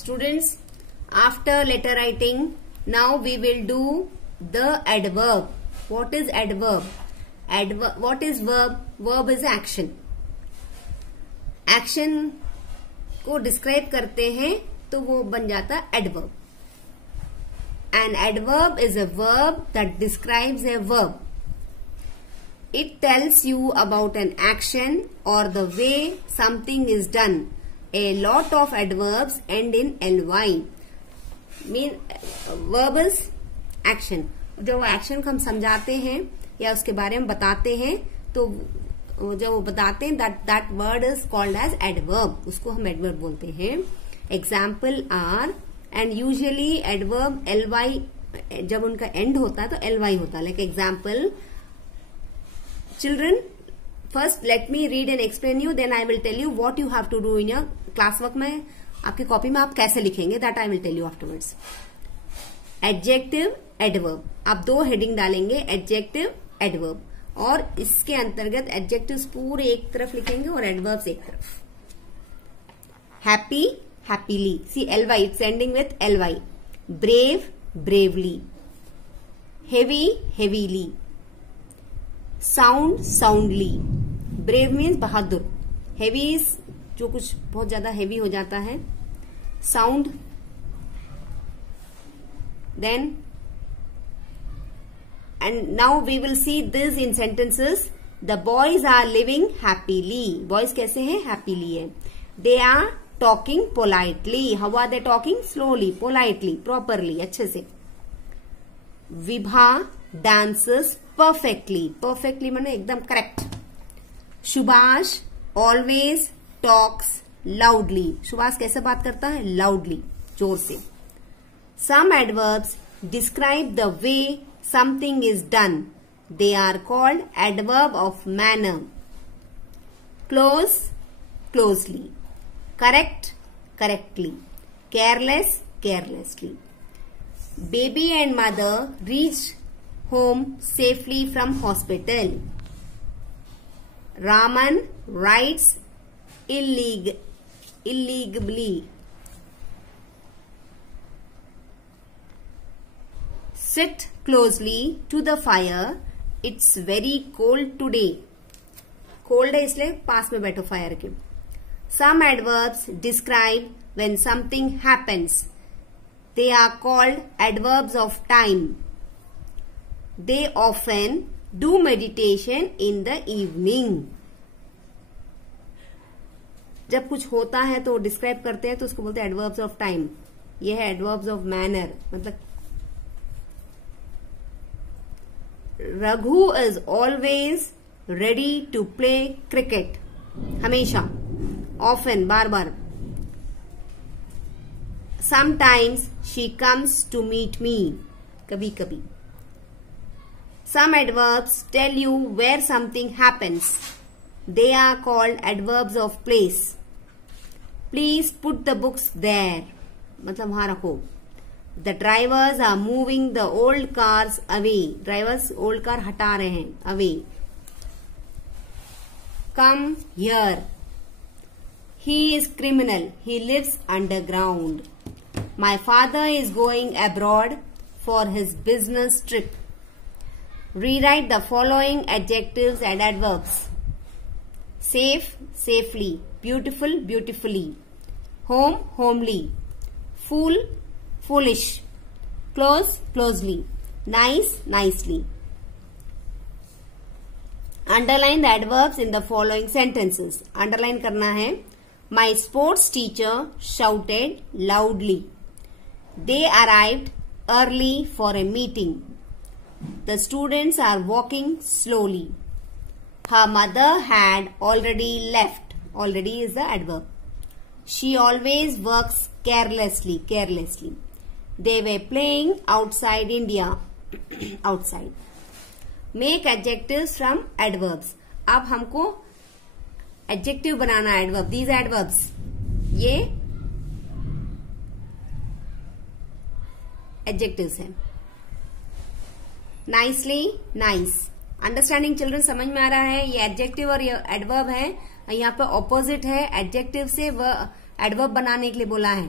Students, after letter writing, now we will do the adverb. What is adverb? What is verb? Verb is action. Action को describe करते हैं तो वो बन जाता है adverb. An adverb is a verb that describes a verb. It tells you about an action or the way something is done. A lot of adverbs end in ly. Verb is action. जो action को हम समझाते हैं या उसके बारे में बताते हैं तो जब वो बताते हैं that word is called as adverb. उसको हम adverb बोलते हैं. Example are, and usually adverb ly जब उनका end होता है तो ly होता है. Like example, children, first let me read and explain you, then I will tell you what you have to do in your classwork में आपकी copy में आप कैसे लिखेंगे, that I will tell you afterwards. Adjective, adverb. आप दो heading डालेंगे, adjective, adverb. और इसके अंतर्गत एडजेक्टिव्स पूरे एक तरफ लिखेंगे और एडवर्ब्स एक तरफ. Happy, happily. See ly, it's ending with ly. Brave, bravely. Heavy, heavily. Sound, soundly. Brave means बहादुर. हेवी जो कुछ बहुत ज्यादा हेवी हो जाता है. Sound. Then and now we will see this in sentences. The boys are living happily. Boys कैसे हैं? Happily है. They are talking politely. How are they talking? Slowly, politely, properly, अच्छे से. Vibha dances perfectly. Perfectly माने एकदम correct. Subhash always talks loudly. Subhash कैसे बात करता है? Loudly, जोर से. Some adverbs describe the way something is done. They are called adverb of manner. Close, closely. Correct, correctly. Careless, carelessly. Baby and mother reached home safely from hospital. Raman writes illegibly. Sit closely to the fire. It's very cold today. Cold है इसलिए पास में बैठो fire के. Some adverbs describe when something happens. They are called adverbs of time. They often do meditation in the evening. जब कुछ होता है तो डिस्क्राइब करते हैं तो उसको बोलते हैं adverbs of time. ये है adverbs of manner. मतलब Raghu is always ready to play cricket. हमेशा. Often, bar bar. Sometimes she comes to meet me. कभी कभी. Some adverbs tell you where something happens. They are called adverbs of place. Please put the books there. मतलब वहां रखो. The drivers are moving the old cars away. Drivers old car हटा रहे हैं. Away. Come here. He is criminal. He lives underground. My father is going abroad for his business trip. Rewrite the following adjectives and adverbs. Safe, safely. Beautiful, beautifully. Home, homely. Fool, foolish. Close, closely. Nice, nicely. Underline the adverbs in the following sentences. Underline करना है. My sports teacher shouted loudly. They arrived early for a meeting. The students are walking slowly. Her mother had already left. Already is the adverb. She always works carelessly, carelessly. They were playing outside India. Outside. Make adjectives from adverbs. अब हमको adjective बनाना है adverb. These adverbs. ये adjectives हैं. Nicely, nice. Understanding children समझ में आ रहा है. ये adjective और ये adverb है. यहाँ पे opposite है. Adjective से adverb बनाने के लिए बोला है.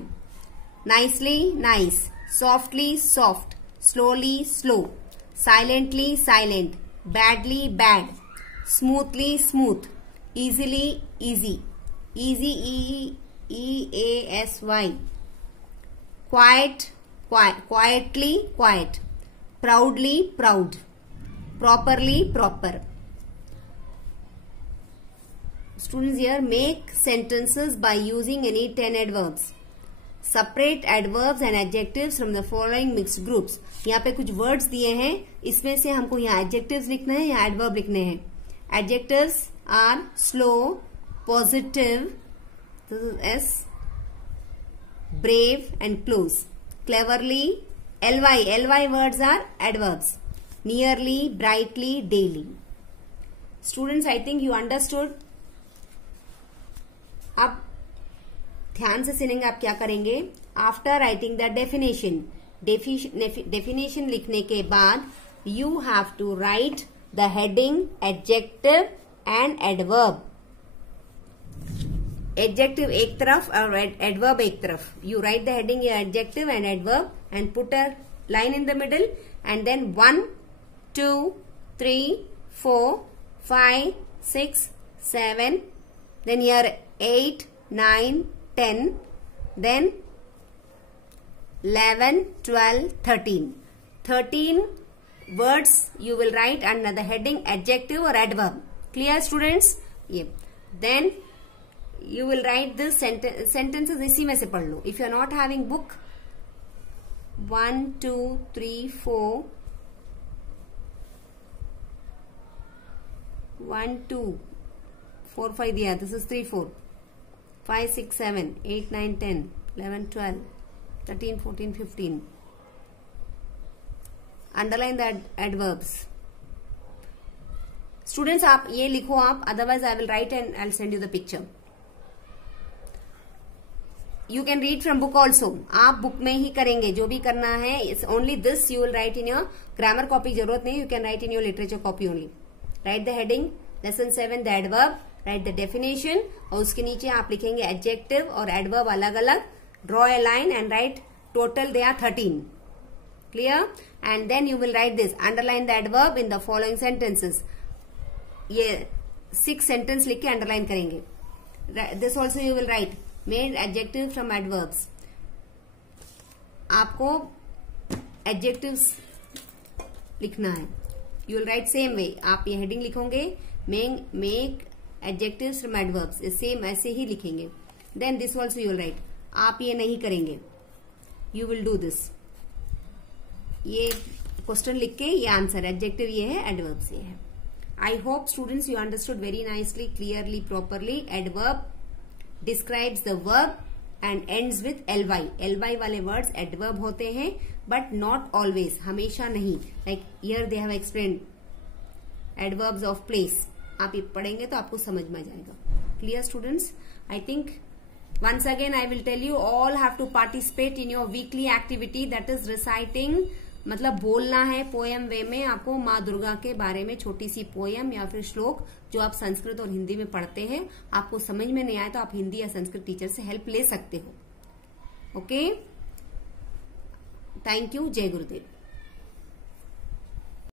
nicely, nice, softly, soft, slowly, slow, silently, silent, badly, bad, smoothly, smooth, easily, easy, easy, EASY, quiet, quietly, quiet, proudly, proud, properly, proper. Students, here make sentences by using any 10 adverbs. Separate adverbs and adjectives from the following mixed groups. यहाँ पे कुछ words दिए हैं, इसमें से हमको यहाँ adjectives लिखना है या adverb लिखने हैं. Adjectives are slow, positive, S, brave and close, cleverly, ly words are adverbs. Nearly, brightly, daily. Students, I think you understood. अब ध्यान से सुनेंगे. आप क्या करेंगे? आफ्टर राइटिंग द डेफिनेशन लिखने के बाद you have to write the heading, adjective and adverb. Adjective एक तरफ और एडवर्ब एक तरफ. You write the heading, adjective and adverb and put a line in the middle, and then 1, 2, 3, 4, 5, 6, 7, then here 8, 9, 10, then 11, 12, 13. 13 words you will write under the heading adjective or adverb. Clear, students? Yeah. Then you will write this sentences इसी में से पढ़ लो. If you are not having book, 1, 2, 3, 4, 1, 2, 4, 5 दिया. This is 3, 4, 5, 6, 7, 8, 9, 10, 11, 12, 13, 14, 15. Underline the adverbs. Students, आप ये लिखो आप. Otherwise, I will write and I'll send you the picture. You can read from book also. आप बुक में ही करेंगे जो भी करना है. It's only this you will write in your grammar copy. जरूरत नहीं. You can write in your literature copy only. Write the heading, lesson 7 the adverb, write the definition, और उसके नीचे आप लिखेंगे adjective और adverb अलग अलग. Draw a line and write total they are 13. Clear? And then you will write this. Underline the adverb in the following sentences. ये 6 sentence लिख के underline करेंगे. This also you will write. Made adjective from adverbs. आपको adjectives लिखना है. You will write same way. आप ये heading लिखोगे, make adjectives from adverbs. Same ऐसे ही लिखेंगे. Then this also you will write. आप ये नहीं करेंगे. You will do this. ये question लिख के ये answer. Adjective ये है, adverbs ये है. I hope students you understood very nicely, clearly, properly. Adverb describes the verb and ends with ly. ly वाले words adverb होते हैं, but not always. हमेशा नहीं. Like here they have explained adverbs of place. आप ये पढ़ेंगे तो आपको समझ में आ जाएगा. Clear, students? I think once again I will tell you all have to participate in your weekly activity, that is reciting. मतलब बोलना है पोएम वे में. आपको माँ दुर्गा के बारे में छोटी सी पोएम या फिर श्लोक जो आप संस्कृत और हिंदी में पढ़ते हैं, आपको समझ में नहीं आए तो आप हिंदी या संस्कृत टीचर से हेल्प ले सकते हो. Okay, thank you. जय गुरुदेव.